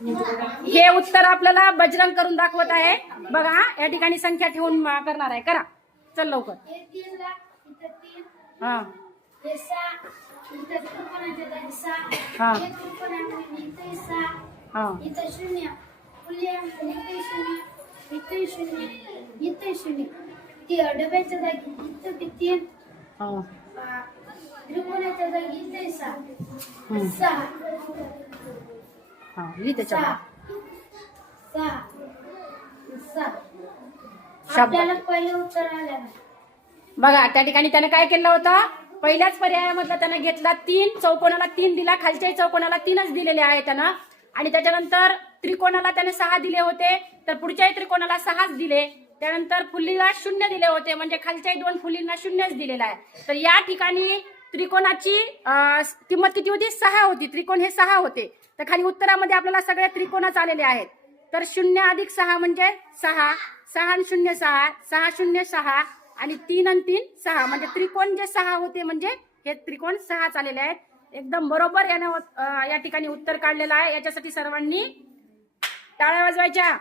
हे उत्तर आपल्याला बजरंग करून दाखवत आहे बघा। या ठिकाणी संख्या ठेवून करणार आहे, करा चल लवकर। हा हा हा डब्याच्या जागी 3 हा त्रिकोणाच्या जागी 6 हा लिह त्याच्या आपल्याला पहिले उत्तर आलं बघा। त्या ठिकाणी त्याने काय केलं होतं, पहिल्याच पर्यायामधला त्याने घेतला 3, चौकोनाला 3 दिला, खालच्याही चौकोनाला 3च दिलेले आहे त्यानं। आणि त्याच्यानंतर त्रिकोणाला त्याने 6 दिले होते, तर पुढच्याही त्रिकोणाला 6च दिले। त्यानंतर फुलीला 0 दिले होते, म्हणजे खालच्याही 2 फुलींना 0च दिलेला आहे। तर या ठिकाणी त्रिकोणाची किंमत किती होती, 6 होती। त्रिकोण हे 6 होते, तर खाली उत्तरामध्ये आपल्याला सगळे त्रिकोणच आलेले आहेत। तर 0 अधिक 6 म्हणजे 6, 6 आणि 0 6, 6 0 6 आणि 3 आणि 3 6, म्हणजे त्रिकोण जे 6 होते म्हणजे हे त्रिकोण 6च आलेले आहेत। एकदम बरोबर याने या ठिकाणी उत्तर काढलेलं आहे। याच्यासाठी सर्वांनी टाळ्या वाजवायच्या।